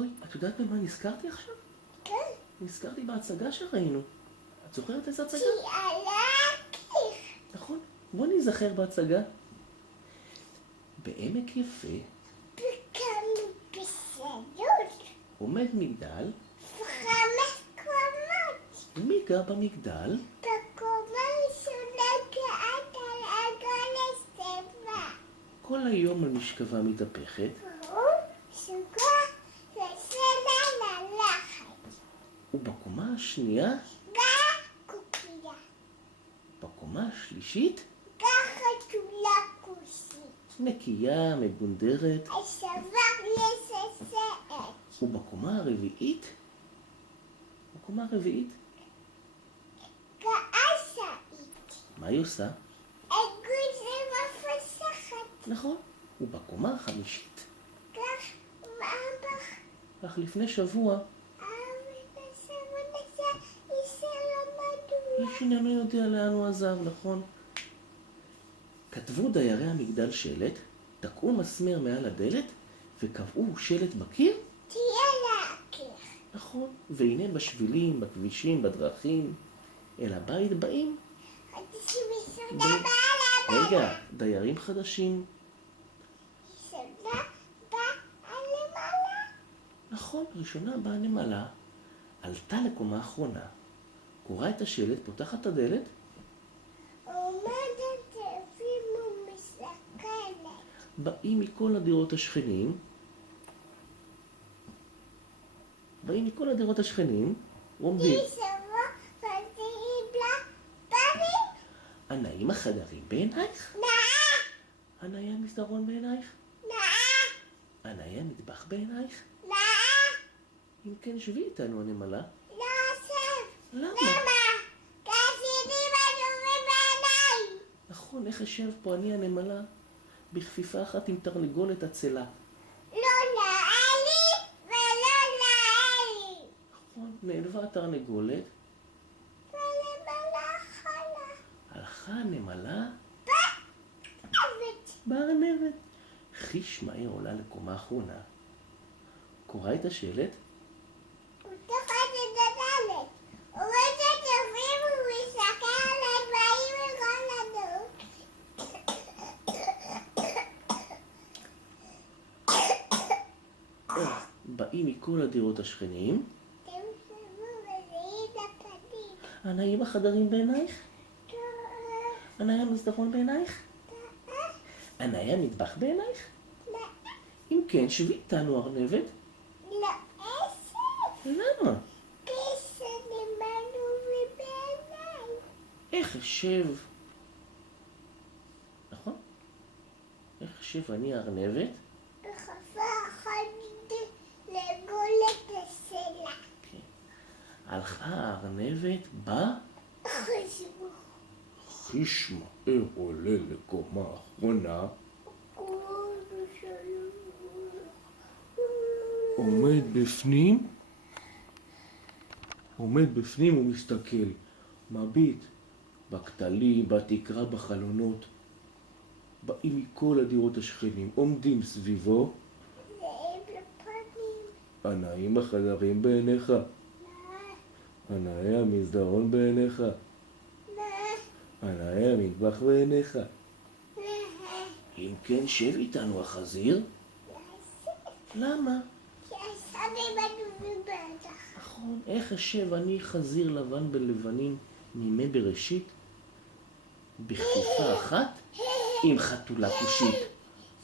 אוי, את יודעת במה נזכרתי עכשיו? כן. נזכרתי בהצגה שראינו. את זוכרת איזה הצגה? תיאלקי. נכון. בוא נזכר בהצגה. בעמק יפה בכמה בשדות. עומד מגדל. 5 קומות. מי גר במגדל? בקומה ראשונה געת על עגל הסבא. כל היום על משכבה מתהפכת. והוא שוגע וסלע ללחץ. ובקומה השנייה, קוקייה. בקומה השלישית, חתולה כוסית. נקייה, מגונדרת. השבר לססעת. ובקומה הרביעית, געשאית. מה היא עושה? אגוזי מפסחת. נכון. ובקומה החמישית, כך ואבך. אך לפני שבוע, איש איננו יודע לאן הוא עזב, נכון? כתבו דיירי המגדל שלט, תקעו מסמר מעל הדלת, וקבעו שלט בקיר. תהיה להכיר. נכון. והנה בשבילים, בכבישים, בדרכים, אל הבית באים. אנשים מסעודה בעל הבית. רגע, דיירים חדשים. מסעודה בעל למעלה. נכון, ראשונה באה נמלה, עלתה לקומה האחרונה, קוראה את השלט, פותחת את הדלת, עומדת אפילו מסתכלת. באים מכל הדירות השכנים, עומדים. היא שמה ותהי לה פנים. הנאים החדרים בעינייך? נאה. הנאי המסדרון בעינייך? נאה. הנאי המטבח בעינייך? נאה. אם כן, שבי איתנו הנמלה. לא אשב. למה? למה? כי עשיתי בדורים בעיניים. נכון, איך אשב פה אני הנמלה בכפיפה אחת עם תרנגולת עצלה. לא נאה לי ולא נאה לי. נכון, נעלבה התרנגולת, ולמלא חלה. הלכה הנמלה אבת. בארנבת. חיש מהר עולה לקומה האחרונה, קוראה את השלט, פותחת את הדלת. עומדת אביב ומסתכל על הדברים מכל הדור. באים מכל הדירות השכנים. אתם שמו מביאים לפנים. הנאים החדרים בעינייך? הנאי המסדרון בעינייך? הנאי המטבח בעינייך? אם כן, שבי איתנו ארנבת. לא אשב. למה? כשנמלו מבעיניי. איך אשב? נכון? איך אשב אני ארנבת? בכפה אחת לגול את הסלע. הלכה הארנבת חשבו. חיש מהר עולה לקומה האחרונה, עומד בפנים ומסתכל, מביט בכתלים, בתקרה, בחלונות. באים מכל הדירות השכנים, עומדים סביבו. זאב לפנים. הנאים החדרים בעיניך? הנאי המסדרון בעיניך? הנאי המטבח בעיניך? אם כן, שב איתנו החזיר. למה? כי עשבי בדובים בטח. נכון, איך אשב אני חזיר לבן בלבנים מימי בראשית, בכפיפה אחת עם חתולה כושית.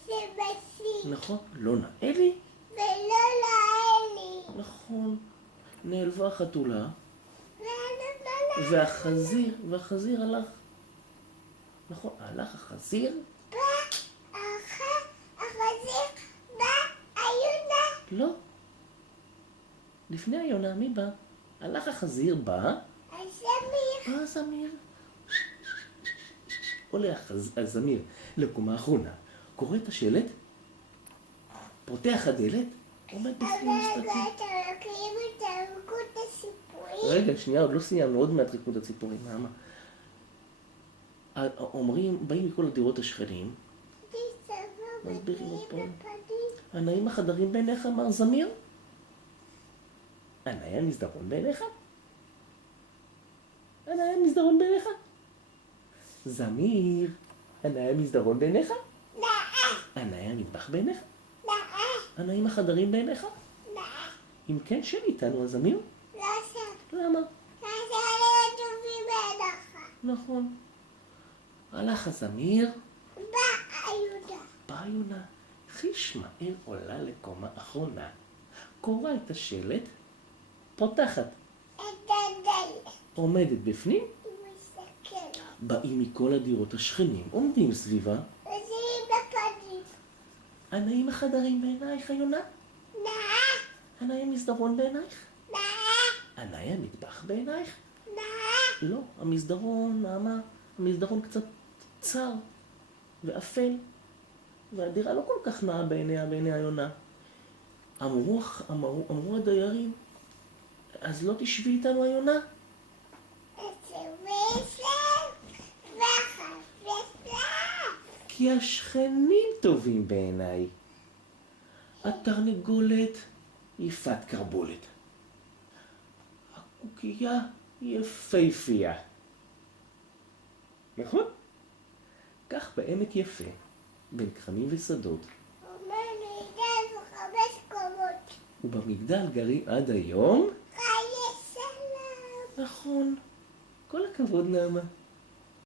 זה בשיא. נכון, לא נאה לי? ולא נאה לי. נכון, נעלבה החתולה, ולמלא. והחזיר הלך. נכון, הלך החזיר, בא החזיר בא היונה. לא. לפני היונה, מי בא? הלך החזיר, בא הזמיר. הזמיר. עולה הזמיר לקומה האחרונה, קורא את השלט, פותח הדלת, עומד בפנים רגע, מסתכל. אתם מכירים את ריקוד הסיפורים? רגע, שנייה, עוד לא סיימנו, עוד מעט ריקוד הציפורים, למה? אומרים, באים מכל הדירות השכנים, מסבירים עוד פעם. הנאים החדרים בעיניך, אמר זמיר? אנה היה מסדרון בעיניך? אנה היה מסדרון בעיניך? זמיר, אנה היה מסדרון בעיניך? אנה היה מטבח בעיניך? אנה עם החדרים בעיניך? אם כן, שב איתנו הזמיר. לא שם. למה? לא שם טובים בעיניך. נכון. הלך הזמיר, בא יהודה. באה יונה. חישמעאל עולה לקומה אחרונה, קוראה את השלט, פותחת, את הדלת. עומדת בפנים, היא מסתכלת. באים מכל הדירות, השכנים עומדים סביבה. וזה בפנים. אנה עם החדרים בעינייך, היונה? אנה עם מסדרון בעינייך? אנה עם מטבח בעינייך? לא, המסדרון, נעמה, המסדרון קצת צר ואפל, והדירה לא כל כך נאה בעיני היונה. אמרו הדיירים, אז לא תשבי איתנו היונה? כי השכנים טובים בעיניי. התרנגולת יפת קרבולת. הקוקייה יפהפייה. נכון? כך בעמק יפה, בין כרמים ושדות, אומר לי, הגענו 5 קומות. ובמגדל גרים עד היום. חיי שלום. נכון. כל הכבוד, נעמה.